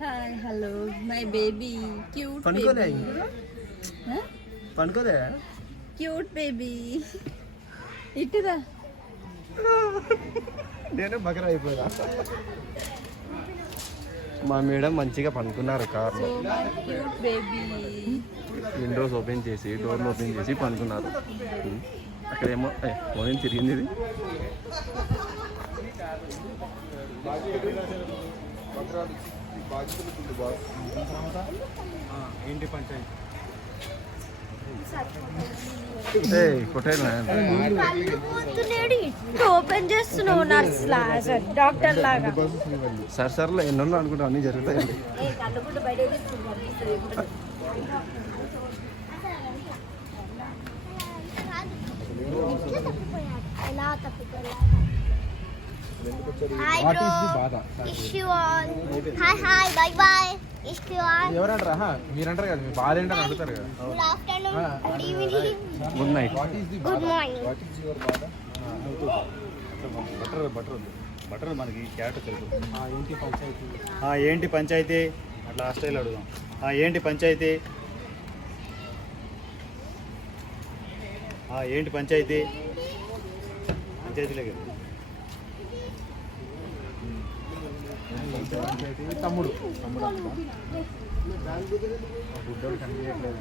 Hi hello my baby cute పనుకోలే baby ఇంకా? పనుకోలే cute baby ఇటురా నేను బకర అయిపోయా మా మేడం మంచిగా పనుకున్నారు కార్లో బేబీ విండోస్ ఓపెన్ చేసి డోర్లు ఓపెన్ చేసి పనుకున్నారు అక్కడేమో ఏ, ఫోన్ ఏం తిరిగింది ఇది. ఏంటి పంచాయతీ? ఏ ఓపెన్ చేస్తున్నావు నర్స్ లాగా డాక్టర్ లాగా? సరే సర్లే ఎన్నో అనుకుంటా అన్నీ జరుగుతాయండి ఏ కళ్ళు కూడా బయట ఎలా తప్పిపోయాడు hi bro issue on hi hi bye bye issue on ఎవరంటారా? హా, మీరంటారు కదా మీ బాధ ఏంటని అడుగుతారు కదా. Good afternoon good evening good night good morning butter butter ఉంది బటర్ మనకి క్యారెట్ ఏంటి పంచాయతీ? ఆ, ఏంటి పంచాయతీ? అట్లా ఆ స్టైల్ అడుగుదాం. ఆ, ఏంటి పంచాయతీ? ఆ, ఏంటి పంచాయతీ? పంచాయతీలే కదా. పంచాయతీ తమ్ముడు తమ్ముడు బుడ్డోడు కనిపించట్లేదు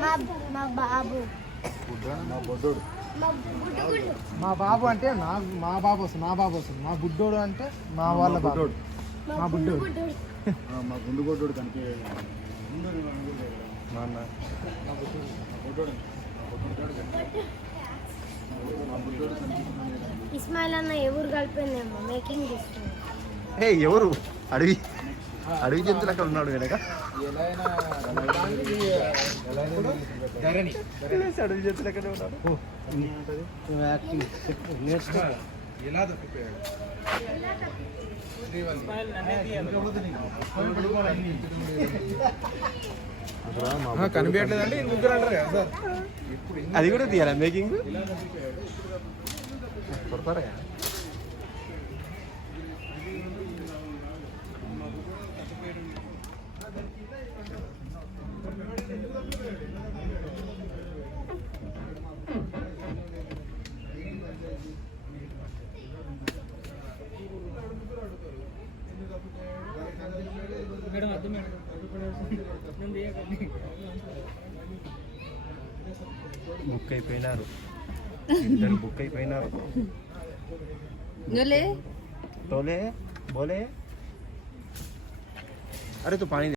మా మా బాబు. బుడ్డోడు మా బుడ్డోడు. మా బాబు అంటే నా మా బాబు వస్తుంది మా బాబు వస్తుంది. మా బుడ్డోడు అంటే మా వాళ్ళ బాబు. బుడ్డోడు. మా బుడ్డోడు. గుడ్డు ఆ, మా గుండు బొడ్డోడు కనిపించలేదు నాన్న ఇస్మాయిల్ అన్న ఎవరు కలిపిందేమో మేకింగ్ చేస్తుంది ఏ ఎవరు? అడవి. అడవి జంతువులు అక్కడ ఉన్నాడు వెనక అడవి జంతువులు అక్కడ ఉన్నాడు ఎలా తప్పిపోయాడు కనిపించట్లేదండి ముగ్గురు అంటారు కదా సార్. అది కూడా తీయాలా మేకింగ్ కొడతారా? బుక్ అయిపోయినారు ఇద్దరు బుక్ అయిపోయినారు నువ్వులే తోలే బోలే అరే తూ పానీ